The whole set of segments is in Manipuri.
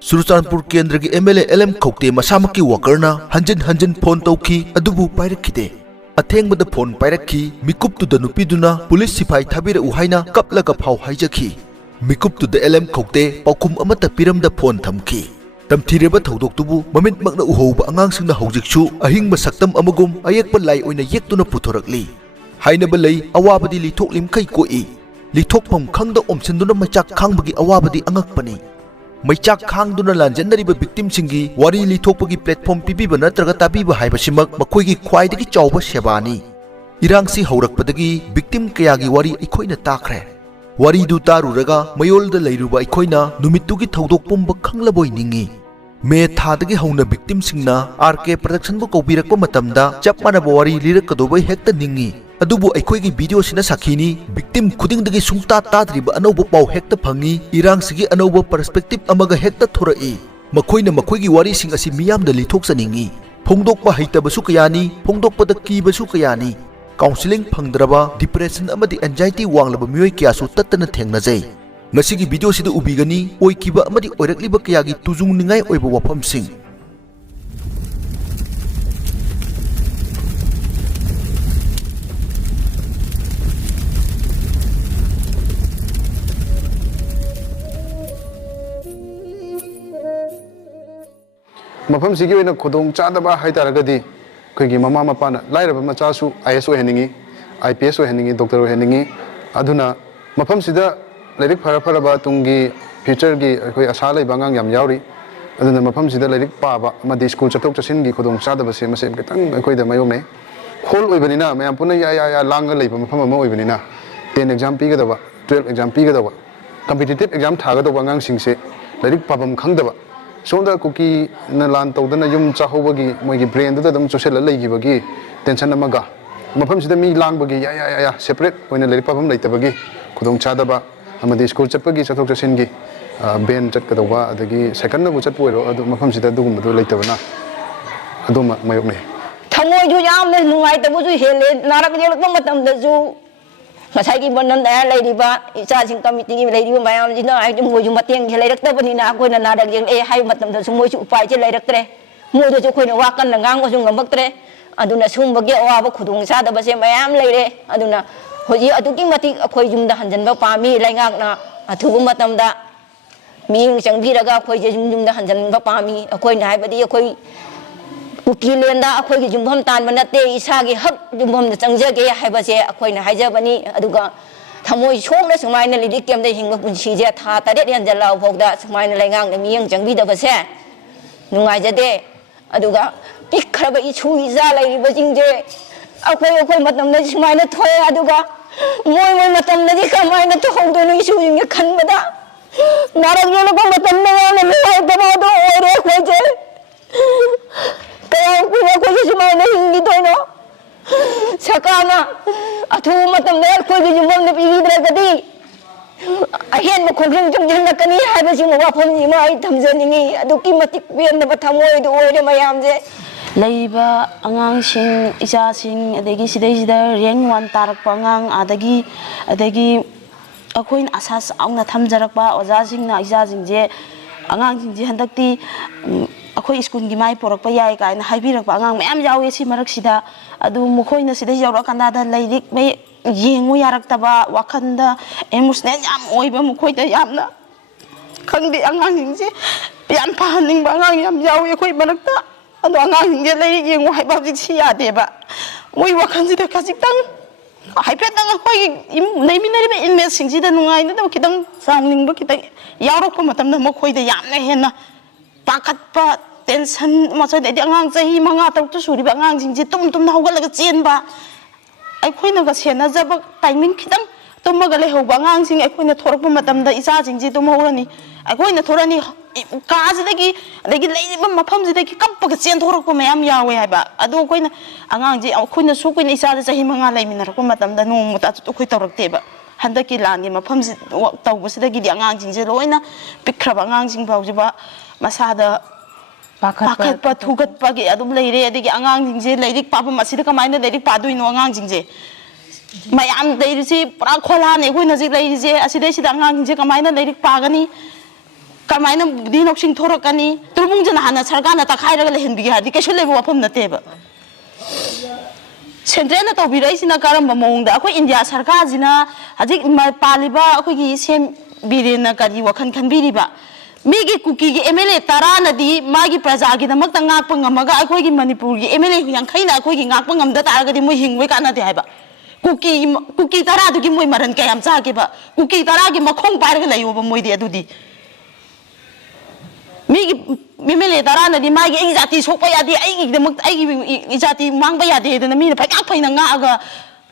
Churachandpur Kendra ki MLA LM Khokte masamaki wakarna hanjin phone tauki adubu pairakide. Athengbada phone pairakhi mikuptuda nupiduna police sipai thabira uhaina kaplaga phau haijaki. Mikuptuda LM Khokte paukhum amata piramda phone thamki. Tamthireba thodoktubu mamit makna uhoba angangsingna hojikchu ahingba saktam amagum ayekpa lai oina yektuna puthorakli. Hainaba lei awabadi lithok limkai koi. Lithokpham khangda omsinduna machak khangbagi awabadi angakpani. Maichak khangduna lanjanariba victim singi wari lithokpagi platform pibiba natraga tabiba haibasimak makoigi khwaidagi chawba sebani. Irangsi haurakpadagi victim kayagi wari aikhoina takre. Wari du taruraga mayolda leiruba aikhoina numittugi thodok pumba khanglaboi ningi. Me thadagi hauna victim singna RK production bu kaubirakpa matamda chap manaba wari lirakkadobai hekta ningi. Adubu aikhoigi video sina sakhini victim khudingdagi sungta tadriba anauba pau hekta phangi irang sigi anauba perspective amaga hekta thorai makhoina makhoigi wari sing asi miyamda lithoksaningi phongdokpa haitabasu kayani phongdokpada kibasu kayani counseling phangdraba depression amadi anxiety wanglaba miyoi kyasu tattana thengnajai ngasigi video sida ubigani oikiba amadi oirakliba kayagi tujung ningai oiba wafam sing मफम सिगी ओइना खुदोंग चादबा हाइतारगदी खैगी ममा मपाना लाइरबा मचासु IS ओहनिंगी IPS ओहनिंगी डॉक्टर ओहनिंगी अदुना मफम सिदा लाइरिक फरफरबा तुंगी फ्यूचर गी अखोय आशा लैबा ngang yam yauri अदुना मफम सिदा लाइरिक पाबा अमदि स्कूल चथोक चसिनगी खुदोंग चादबा से मसे खितंग अखोयदा मायोंगने होल ओइबनिना मयाम पुना या लांग लैबा मफम अमा ओइबनिना 10 एग्जाम पीगदबा 12 एग्जाम पीगदबा कॉम्पिटिटिव एग्जाम थागदबा ngang सिंगसे लाइरिक पाबम खंगदबा सोंदा कुकी न लान तौदना युम चाहोबगी मोइगी ब्रेन दुदा दम चोसेल लैगिबगी टेंशन अमगा मफम सिदा मी लांगबगी या सेपरेट ओइना लेरि पाफम लैतबगी खुदोंग चादबा अमदि स्कूल चटपगी चथोक चसिनगी बेन चटकदौबा अदगी सेकंड नबु चटपो ओइरो अदु मफम सिदा दुगुमदु लैतबना अदु मायोकने थमोइजु यामने नुंगाइतबुजु हेले नारक जेलक मतमदजु Masai bonan dah lagi ba, isasing kami tinggi lagi ba mayam jino, ay mo yung mateng hilay rekta pa ni na ako na nadag yung hay matam da sumoy upay hilay rektre, mo do jo ko na wakan na ngang ko yung ngambaktre, adu na sumbagi awa khudung sa da ba se mayam lay adu na hoji adu king mati ako yung da hanjan ba pami lay ngak na atu matam da miyong sang biraga ako yung da hanjan ba pami ako na hay ba di ako Ukilenda akhoi gi jumbam tan banate isagi hak jumbam na changjage haiba se akhoi na haijabani aduga thamoi chongna sumaina lidi kem da hingba punsi je tha taret yan jalaw phokda sumaina lengang na miyang jangbi da base nungai jade aduga pikhraba ichu iza lai ba jingje akhoi matam na sumaina thoy aduga moi matam na di kamaina to hongdo no ichu jing khanbada narak yelo ko matam na na mai da do ore khoje kaya punya ko si mana hindi to no sakana athu matam ne ko gi jumbam ne pigi dra gadi ahen mo khongring jung jung na kani hai ba sing wa phom ni ma ai thamjaningi adu ki matik pian na thamoi do ore mayam je leiba angang sing isa sing adegi sidai sida rank 1 tarak pangang adagi akoin asas auna thamjarakpa oja sing na isa sing je angang sing je handakti अखोई स्कूल की माई पोरक पे याई का इन हाइबीरक पांगांग मैं आम जाओ ऐसी मरक सीधा अदु मुखोई न सीधे जाओ रखना था लाइक मैं येंगु यारक तबा वखंदा एमोशनल याम ओई बे मुखोई तो याम ना खंदे अंगांग जिंजे याम पाहनिंग बांगांग याम जाओ ये कोई मरक ता अदु अंगांग जिंजे लाइक येंगु हाइबा जिसी यादे बा ओई वखंद जिदा काजिक तंग हाइपे तंग अखोई नहीं मिनरे बे इनमें सिंजी दा नुंगाई न तो कितंग सांगनिंग बा कितंग यारो को मतलब न मुखोई तो याम ने है ना पाकटपा टेंशन मसोय दे अंगांग चही मंगा तक सुरीबा अंगांग जिंजे तुम हौगलगा चेनबा अखोइना गा सेना जब टाइमिंग खितंग तुमगा लेहौबा अंगांग सिंग अखोइना थोरकपा मतमदा इसा जिंजे तुम हौरनी अखोइना थोरनी काजदगी अदगी लेइबा मफमजिदगी कपपगा चेन थोरकपा मयाम यावे हाइबा अदो अखोइना अंगांग जे अखोइना सुकुइना इसा चही मंगा लेमिनरकपा मतमदा नोंमता अखोइ तौरक्तेबा हंदकी लांगी मफमजि तौबसिदगी अंगांग जिंजे लोइना पिखरबा अंगांग जिंग फाउजिबा मसादा पाखत थुगत पागे अदुम लेरे अदगी अंगांग जिंजे लेरिक पापम असिदा कमाइना लेरिक पादुइनो अंगांग जिंजे mayam leirisi pura khola ne khoi na ji leirije aside sida angang je kamaina leirik pagani ꯀꯃꯥꯏꯅ ꯕꯨꯗꯤ ꯅꯧꯁꯤꯡ ꯊꯣꯔꯛꯀꯅꯤ ꯇꯨꯔꯕꯨꯡꯖꯅ ꯍꯥꯟꯅ ꯁꯔꯀꯥꯔꯅ ꯇꯛꯈꯥꯏꯔꯒ ꯂꯩꯍꯟꯕꯤꯒꯦ ꯍꯥꯏꯔꯗꯤ ꯀꯩꯁꯨ ꯂꯩꯕ ꯋꯥꯐꯝ ꯅꯠꯇꯦꯕ ꯁꯦꯟꯇ꯭ꯔꯦꯜꯅ ꯇꯧꯕꯤꯔꯛꯏꯁꯤꯅ ꯀꯔꯝꯕ ꯃꯑꯣꯡꯗ ꯑꯩꯈꯣꯏ ꯏꯟꯗꯤꯌꯥ ꯁꯔꯀꯥꯔꯁꯤꯅ ꯍꯧꯖꯤꯛ ꯄꯥꯜꯂꯤꯕ ꯑꯩꯈꯣꯏꯒꯤ ꯁꯦꯝꯕꯤꯔꯦꯅ ꯀꯔꯤ ꯋꯥꯈꯜ ꯈꯟꯕꯤꯔꯤꯕ ꯃꯤꯒꯤ ꯀꯨꯀꯤꯒꯤ MLA 10ꯅꯗꯤ ꯃꯥꯒꯤ ꯄ꯭ꯔꯖꯥꯒꯤꯗꯃꯛꯇ ꯉꯥꯛꯄ ꯉꯝꯃꯒ ꯑꯩꯈꯣꯏꯒꯤ ꯃꯅꯤꯄꯨꯔꯒꯤ MLA 50ꯅ ꯑꯩꯈꯣꯏꯒꯤ ꯉꯥꯛꯄ ꯉꯝꯗ ꯇꯥꯔꯒꯗꯤ ꯃꯣꯏ ꯍꯤꯡꯕꯩ ꯀꯥꯟꯅꯗꯦ ꯍꯥꯏꯕ कुकी 10 मोई मरन क्या चागे कुकी 10 की मखों पारग मोदी अदुदी MLA 10 नदी मागी जाति सोप यादे जाति मांग यादे मीन फैका फैना गागा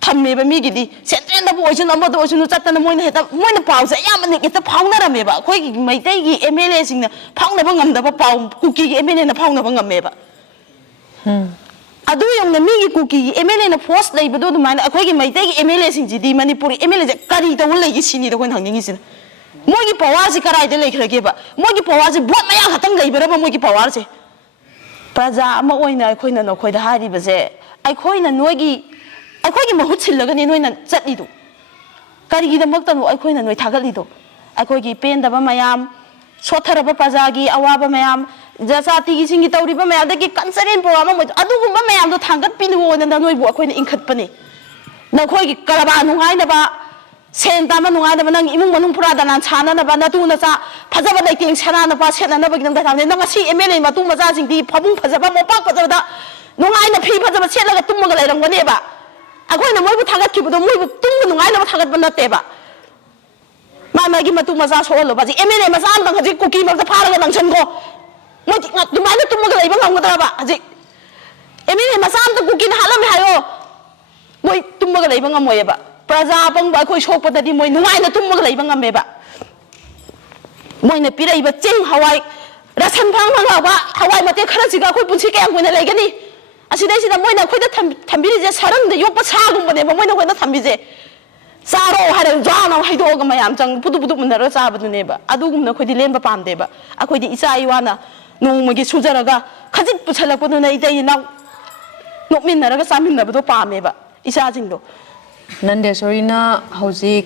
थमेब मीगी सेंट्रल चतना मोइन पासे हेत फाउनरमेब अखोई मैतई MLA फाउनब गमदब पाउ कुकी MLA फाउनब गमेब मीगी कुकी MLA फोर्स लेबदोमायन अखोई मैतई MLA सिंजिदी मणिपुर MLA से करी तब लेगी सिनी अखोई हंगिंगिसिन मोगी पावर से कराइदे लेखरगेब मोगी पावर से भोट मया खतंग लेबरब मोगी पावर से प्रजा अमा ओइना अखोइना नखोइदा हारिबसे अखोइना नोगी अखोइगी महुत सिल्लगनी नोइना चटलिदो करिगिदमक्तनो अखोइना नोइ थागलिदो अखोइगी पेंदब मयाम सोथरब प्रजागी अवाब मयाम जाति की सिंगी तौरीब मयादगी कंसरेन प्रोग्राम अदुगुंबा मयामदो थांगतपिनुओना नोइबु अखोइना इंखतपने नखोइगी करबा नुगाइनबा सेन तामा नुगाइनबा नंग इमुंग मनुंग पुरादाना छानानबा नतु नचा फजबा लेटेंग सनानबा सेनानबा गिदंग थाने नंग सी MLA मतु मजा सिंगी फबुंग फजबा मोपाक फजबदा नुगाइना फी फजबा सेलगा तुमगा लेरंगनेबा अखोइना मोइबु थागतखिबदो मोइबु तुंग नुगाइनबा थागतबा नतेबा मामागी मतु मजा सोलो बाजी MLA मजा अंग हजि कुकी मगदा फारगा नंगसनगो मोइ दुमाइना तुमगा लेबा ngamgdaba हजि MLA मजा अंग कुकी हालम हायो मोइ तुमगा लेबा ngमोयबा प्रजा पंगबा अखोइ सोकपददि मोइ नुगाइना तुमगा लेबा ngमेबा मोइना पिरैबा चिंग हवाई रसन फांगबा हवाई मते खरसिगा अखोइ पुंसि कयाम कोइना लेगनी असिदैसिदा मोइना अखोइदा थम्बिरिजे सरंगदा योपा सागुंबनेबा मोइना कोइना थम्बिजे चारो हारे जाना हाइदोग मयाम चंग पुदु पुदु मुनर चाबदुनेबा अदुगुमना खोइदि लेंबा पामदेबा अखोइदि इचा इवाना नोंमगी सुजरगा खजित पुछलकपदुना इदै नाउ नोकमिनरगा चामिनबदो पामेबा इचाजिंगदो नंदेश्वरीना हौजिक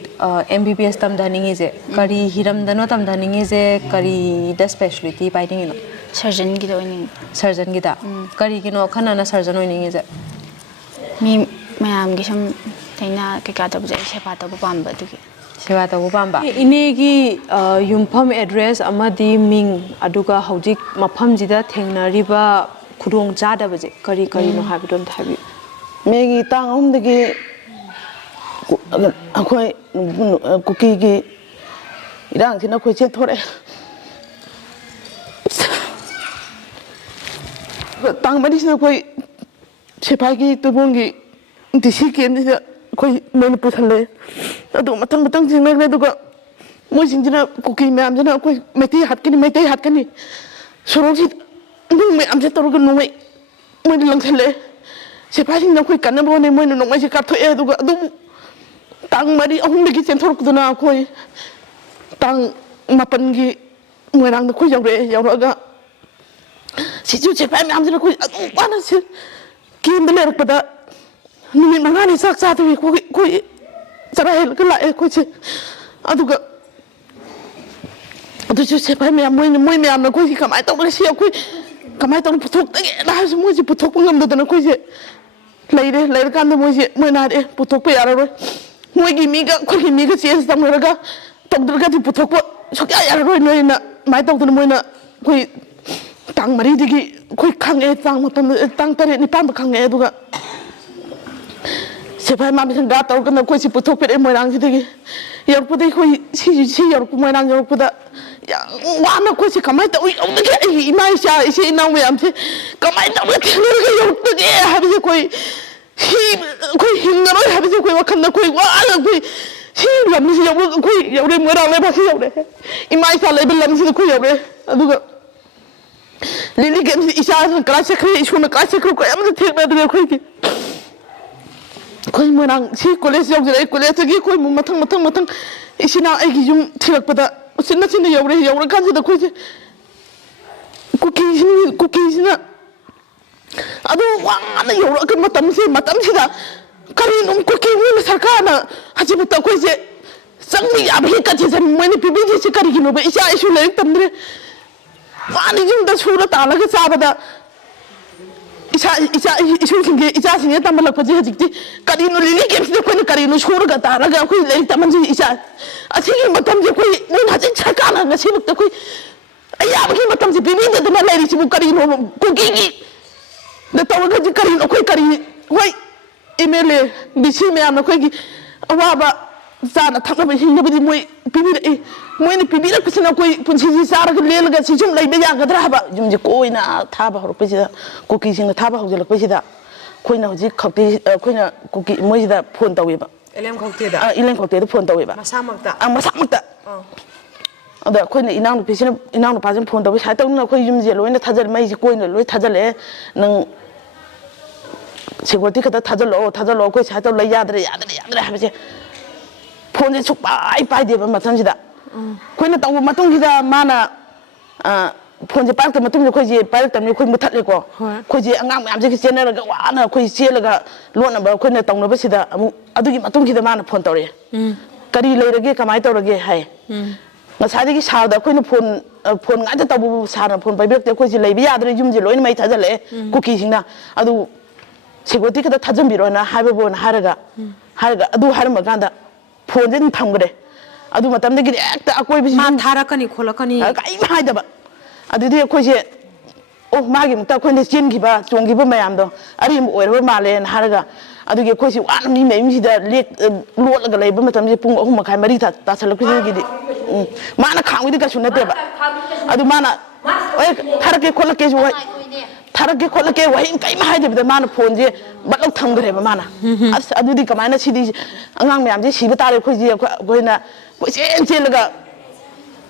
MBBS तमदानिंगिजे करी हिरमदनो तमदानिंगिजे करी द स्पेशलिटी पाइदिंगिनो सर्जन की दोइनिंग सर्जन गिदा करी किनो खनाना सर्जन ओइनिंगिजे मी मैम की सम तैना कैका तबजे सेवा तब पाम्बा दुगी सेवा तब पाम्बा इनेगी युमफम एड्रेस अमदी मिंग अदुगा हौजिक मफमजिदा थेंगनरिबा खुदोंग चादबजे करी करीनो हाबिदोन थाबि मेगी तांग अहुमदगी अखोई कुकी की इरांग सिना खोइ चेंथोरे तांग मदिसिना खोइ सेफागी तुबुंगी दिसी केमदिना खोइ मोन पुथले अदु मतंग मतंग जिंगने दुगा मोइ जिंजना कुकी मैम जना खोइ मेते हातकनी सोरोंसी नु मैम जे तरुग नोइ मोइ लंगथले सेफागी न खोइ कनबोने मोइ नोंगाइ से काथोए दुगा अदु तांग मरी अहुमदगी चेंथोरकदुना खोइ तांग मापनगी मोइरांग खोइ यौरगा सिजु सेफाई मैम जना खोइ अदु पाना से केम लेरकपदा नुमित मंगानी चाक चादवी खोइ चरा हेलगा लाए खोइसे अदुगा अदुसु सेफाई मैम मोइ मैम खोइ कमाय तौरसे खोइ कमाय तौर पुथोकतगे लाहस मोइसे पुथोकप ngमदना खोइसे लेरकांद मोइसे मोइनारे पुथोकप याररोय मोइगी मीगा खोइगी मीगा चेंज तमरगा तौदरगादि पुथोकप सोक्या याररोय नोइना माय तौदना मोइना खोइ तांग मरीदगी खोइ खांगे तांग मतम तांग तरे निपाम खांगे अदुगा सेफाई मामिसन गा तौरगना खोइसि पुथोकपेरे मोइरांगसिदगी यरपदे खोइ सि यरप मोइरांग यरपदा वाना खोइसि कमाय तौ यौदगे आई इमाई चा इसे इनाउ मयामसे कमाय तौरगा थेनरगा यरपदगे हाबिसे खोइ कोई हिंगरोय हाबिसे कोई वखन कोई वाला कोई सी लमसी यौ कोई यौरे मोरांग ले बासी यौरे इमाई सा लेबल लमसी कोई यौरे अदुगा लिली गेम इसा क्लास से खरे इशुना क्लास से खरे कोई अमन थेना दे कोई मोरांग सी कॉलेज यौजरे कॉलेज की कोई मथंग इसिना आइगी युम थिरकपदा सिना सिना यौरे यौरा कांसिदा कोई कुकीसिना अदु वाना यौरा मतमसिदा करी नुम कुकी सरकारना हजिबता कोइसे ꯆꯪꯕ ꯌꯥꯕꯒꯤ ꯀꯟꯁꯦꯁꯟ ꯃꯣꯏꯅ ꯄꯤꯕꯤꯔꯤꯁꯤ ꯀꯔꯤꯒꯤꯅꯣꯕ ꯏꯆꯥ ꯏꯁꯨ ꯂꯥꯏꯔꯤꯛ ꯇꯝꯗ꯭ꯔꯦ ꯋꯥꯅ ꯌꯨꯝꯗ ꯁꯨꯔ ꯇꯥꯜꯂꯒ ꯆꯥꯕꯗ ꯏꯁꯨꯁꯤꯡꯁꯦ ꯏꯆꯥꯁꯤꯡꯁꯦ ꯇꯝꯍꯜꯂꯛꯄꯁꯦ ꯍꯧꯖꯤꯛꯇꯤ ꯀꯔꯤꯅꯣ ꯂꯤꯂꯤ ꯀꯦꯝꯞꯁꯤꯗ ꯑꯩꯈꯣꯏꯅ ꯀꯔꯤꯅꯣ ꯁꯨꯔꯒ ꯇꯥꯔꯒ ꯑꯩꯈꯣꯏ ꯂꯥꯏꯔꯤꯛ ꯇꯝꯍꯟꯁꯤ ꯏꯆꯥ ꯑꯁꯤꯒꯤ ꯃꯇꯝꯁꯦ ꯑꯩꯈꯣꯏ ꯅꯣꯏ ꯍꯧꯖꯤꯛ ꯁꯔꯀꯥꯔꯅ ꯉꯁꯤꯃꯛꯇ ꯑꯩꯈꯣꯏ ꯑꯌꯥꯕꯒꯤ ꯃꯇꯝꯁꯦ ꯄꯤꯕꯤꯗꯗꯅ ꯂꯩꯔꯤꯁꯤꯕꯨ ꯀꯔꯤꯅꯣ ꯀꯨꯀꯤꯒꯤ ꯗ ꯇꯧꯔꯒ ꯍꯧꯖꯤꯛ ꯀꯔꯤꯅꯣ ꯑꯩꯈꯣꯏ ꯀꯔꯤ ꯍꯣꯏ MLA DC ꯃꯌꯥꯝꯅ ꯑꯩꯈꯣꯏꯒꯤ ꯑꯋꯥꯕ ꯆꯥꯅ ꯊꯛꯅꯕ ꯍꯤꯡꯅꯕꯗꯤ ꯃꯣꯏ ꯄꯤꯕꯤꯔꯛꯏ ꯃꯣꯏꯅ ꯄꯤꯕꯤꯔꯛꯄꯁꯤꯅ ꯑꯩꯈꯣꯏ ꯄꯨꯟꯁꯤꯁꯤ ꯆꯥꯔꯒ ꯂꯦꯜꯂꯒ ꯁꯤ ꯁꯨꯝ ꯂꯩꯕ ꯌꯥꯒꯗ꯭ꯔꯥ ꯍꯥꯏꯕ ꯌꯨꯝꯁꯦ ꯀꯣꯏꯅ ꯊꯥꯕ ꯍꯧꯔꯛꯄꯁꯤꯗ ꯀꯨꯀꯤꯁꯤꯡꯅ ꯊꯥꯕ ꯍꯧꯖꯤꯜꯂꯛꯄꯁꯤꯗ ꯑꯩꯈꯣꯏꯅ ꯍꯧꯖꯤꯛ ꯈꯛꯇꯤ ꯑꯩꯈꯣꯏꯅ ꯀꯨꯀꯤ ꯃꯣꯏꯁꯤꯗ ꯐꯣꯟ ꯇꯧꯋꯦꯕ LM ꯈꯧꯇꯦꯗ ꯏꯂꯦꯝ ꯈꯧꯇꯦꯗ ꯐꯣꯟ ꯇꯧꯋꯦꯕ ꯃꯁꯥꯃꯛꯇ ꯑꯗ ꯑꯩꯈꯣꯏꯅ ꯏꯅꯥꯎꯅꯨꯄꯥꯁꯤꯅ ꯐꯣꯟ ꯇꯧꯋꯤ ꯁꯨꯃꯥꯏꯅ ꯇꯧꯗꯅ ꯑꯩꯈꯣꯏ ꯌꯨꯝꯁꯦ ꯂꯣꯏꯅ ꯊꯥꯖꯜ ꯃꯩꯁꯦ ꯀꯣꯏꯅ ꯂꯣꯏ ꯊꯥꯖꯜꯂꯛꯑꯦ ꯅꯪ ꯁꯦꯀꯨꯔꯤꯇꯤ ꯈꯛꯇ ꯊꯥꯖꯜꯂꯛꯑꯣ ꯑꯩꯈꯣꯏ ꯁꯨꯃꯥꯏꯅ ꯇꯧ ꯂꯩ ꯌꯥꯗ꯭ꯔꯦ ꯍꯥꯏꯕꯁꯦ ꯐꯣꯟꯁꯦ ꯁꯨꯛꯄꯥꯏ ꯄꯥꯏꯗꯦꯕ ꯃꯇꯝꯁꯤꯗ ꯑꯩꯈꯣꯏꯅ ꯇꯧꯕ ꯃꯇꯨꯡꯁꯤꯗ ꯃꯥꯅ ꯐꯣꯟꯁꯦ ꯄꯥꯏꯔꯛꯇ ꯃꯇꯨꯡꯗ ꯑꯩꯈꯣꯏꯁꯦ ꯄꯥꯏꯔꯛꯇꯕꯅꯤ ꯑꯩꯈꯣꯏ ꯃꯨꯠꯊꯠꯂꯦꯀꯣ ꯑꯩꯈꯣꯏꯁꯦ ꯑꯉꯥꯡ ꯃꯌꯥꯝꯁꯤꯒ ꯆꯦꯟꯅꯔꯒ ꯋꯥꯅ ꯑꯩꯈꯣꯏ ꯆꯦꯜꯂꯒ ꯂꯣꯠꯅꯕ ꯑꯩꯈꯣꯏꯅ ꯇꯧꯅꯕꯁꯤꯗ ꯑꯃꯨꯛ ꯑꯗꯨꯒꯤ ꯃꯇꯨꯡꯁꯤꯗ ꯃꯥꯅ ꯐꯣꯟ ꯇꯧꯔꯛꯑꯦ ꯀꯔꯤ ꯂꯩꯔꯒꯦ ꯀꯃꯥꯏꯅ ꯇꯧꯔꯒꯦ ꯍꯥꯏ ꯉꯁꯥꯏꯗꯒꯤ ꯁꯥꯔꯗ ꯑꯩꯈꯣꯏꯅ ꯐꯣꯟ ꯉꯥꯛꯇ ꯇꯧꯕꯕꯨ ꯁꯥꯔꯅ ꯐꯣꯟ ꯄꯥꯏꯕꯤꯔꯛꯇꯦ ꯑꯩꯈꯣꯏꯁꯦ ꯂꯩꯕ ꯌꯥꯗ꯭ꯔꯦ ꯌꯨꯝꯁꯦ ꯂꯣꯏꯅ ꯃꯩ ꯊꯥꯖꯜꯂꯛꯑꯦ ꯀꯨꯀꯤꯁꯤꯡꯅ ꯑꯗꯨ ꯁꯦꯀꯨꯔꯤꯇꯤ ꯈꯛꯇ ꯊꯥꯖꯟꯕꯤꯔꯣꯅ ꯍꯥꯏꯕꯕꯨꯅ ꯍꯥꯏꯔꯒ ꯑꯗꯨ ꯍꯥꯏꯔꯝꯕ ꯀꯥꯟꯗ ꯐꯣꯟꯁꯦ ꯑꯗꯨꯝ ꯊꯝꯈ꯭ꯔꯦ ꯑꯗꯨ ꯃꯇꯝꯗꯒꯤꯗꯤ ꯍꯦꯛꯇ ꯑꯀꯣꯏꯕꯁꯤ ꯊꯥꯔꯛꯀꯅꯤ ꯈꯣꯠꯂꯛꯀꯅꯤ ꯀꯔꯤꯝ ꯍꯥꯏꯗꯕ ꯑꯗꯨꯗꯤ ꯑꯩꯈꯣꯏꯁꯦ ꯃꯥꯒꯤꯃꯛꯇ ꯑꯩꯈꯣꯏꯅ ꯆꯣꯡꯈꯤꯕ ꯃꯌꯥꯝꯗꯣ ꯑꯔꯦꯝꯕ ꯑꯣꯏꯔꯕ ꯃꯥꯜꯂꯦꯅ ꯍꯥꯏꯔꯒ ꯑꯗꯨꯒꯤ ꯑꯩꯈꯣꯏꯁꯦ ꯋꯥꯅ ꯃꯤ ꯃꯌꯨꯝꯁꯤꯗ ꯂꯣꯠꯂꯒ ꯂꯩꯕ ꯃꯇꯝꯁꯦ ꯄꯨꯡ 3:30 4 ꯇꯥꯁꯜꯂꯛꯄꯁꯤꯗꯒꯤꯗꯤ ꯃꯥꯅ ꯈꯥꯡꯕꯗꯤ ꯀꯩꯁꯨ ꯅꯠꯇꯦꯕ ꯑꯗꯨ ꯃꯥꯅ ꯊꯥꯔꯛꯀꯦ ꯈꯣꯠꯂꯛꯀꯦꯁꯨ ꯊꯥꯔꯛꯀꯦ ꯈꯣꯠꯂꯛꯀꯦ ꯋꯥꯍꯩ ꯀꯔꯤꯝ ꯍꯥꯏꯗꯕꯤꯗ ꯃꯥꯅ ꯐꯣꯟꯁꯦ ꯕꯠꯂꯧ ꯊꯝꯈ꯭ꯔꯦꯕ ꯃꯥꯅ ꯑꯁ ꯑꯗꯨꯗꯤ ꯀꯃꯥꯏꯅ ꯁꯤꯗꯤ ꯑꯉꯥꯡ ꯃꯌꯥꯝꯁꯦ ꯁꯤꯕ ꯇꯥꯔꯦ ꯑꯩꯈꯣꯏꯅ ꯀꯣꯏꯆꯦꯟ ꯆꯦꯜꯂꯒ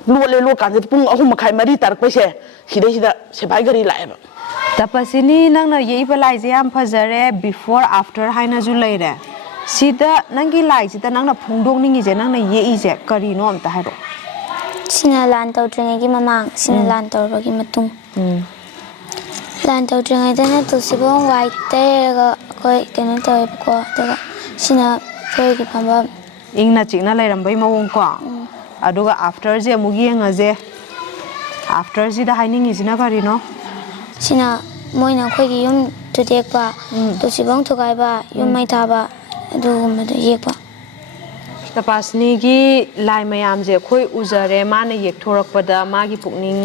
ꯂꯣꯠꯀꯥꯟꯁꯤꯗ ꯄꯨꯡ 3:30 4 ꯇꯥꯔꯛꯄꯩꯁꯦ ꯁꯤꯗꯩꯁꯤꯗ ꯁꯤꯐꯥꯏ ꯒꯥꯔꯤ ꯂꯥꯛꯑꯦꯕ ꯇꯄꯁꯤꯅꯤ ꯅꯪꯅ ꯌꯦꯛꯏꯕ ꯂꯥꯏꯁꯦ ꯌꯥꯝ ꯐꯖꯔꯦ ꯕꯤꯐꯣꯔ ꯑꯥꯐꯇꯔ ꯍꯥꯏꯅꯁꯨ ꯂꯩꯔꯦ ꯁꯤꯗ ꯅꯪꯒꯤ ꯂꯥꯏꯁꯤꯗ ꯅꯪꯅ ꯐꯣꯡꯗꯣꯛꯅꯤꯡꯉꯤꯁꯦ ꯅꯪꯅ ꯌꯦꯛꯏꯁꯦ ꯀꯔꯤꯅꯣ ꯑꯝꯇ ꯍꯥꯏꯔꯛꯑꯣ ꯁꯤꯅ ꯂꯥꯟ ꯇꯧꯗ꯭ꯔꯤꯉꯩꯒꯤ ꯃꯃꯥꯡ ꯁꯤꯅ ꯂꯥꯟ ꯇꯧꯔꯕꯒꯤ ꯃꯇꯨꯡ ꯂꯥꯟ ꯇꯧꯗ꯭ꯔꯤꯉꯩꯗꯅ ꯇꯨꯜꯁꯤꯕꯣꯡ ꯋꯥꯏ ꯇꯩꯔꯒ ꯑꯩꯈꯣꯏ ꯀꯩꯅꯣ ꯇꯧꯋꯦꯕꯀꯣ ꯑꯗꯨꯒ ꯁꯤꯅ ꯑꯩꯈꯣꯏꯒꯤ ꯐꯝꯕꯝ ꯏꯪꯅ ꯆꯤꯛꯅ ꯂꯩꯔꯝꯕꯩ ꯃꯑꯣꯡꯀꯣ ꯑꯗꯨꯒ ꯑꯥꯐꯇꯔꯁꯦ ꯑꯃꯨꯛ ꯌꯦꯡꯉꯁꯦ ꯑꯥꯐꯇꯔꯁꯤꯗ ꯍꯥꯏꯅꯤꯡꯉꯤꯁꯤꯅ ꯀꯔꯤꯅೋ ꯁꯤꯅ ꯃꯣꯏꯅ ꯑꯩꯈꯣꯏꯒꯤ ꯌꯨꯝ ꯊꯨꯗꯦꯛꯄ ꯇꯨꯜꯁꯤꯕꯣꯡ ꯊꯨꯒꯥꯏꯕ ꯌꯨꯝ ꯃꯩ ꯊꯥꯕ ꯑꯗꯨꯒꯨꯝꯕꯗꯣ ꯌꯦꯛꯄ ꯇꯄꯥꯁꯅꯤꯒꯤ ꯂꯥꯏ ꯃꯌꯥꯝꯁꯦ ꯑꯩꯈꯣꯏ ꯎꯖꯔꯦ ꯃꯥꯅ ꯌꯦꯛꯊꯣꯔꯛꯄꯗ ꯃꯥꯒꯤ ꯄꯨꯛꯅꯤꯡ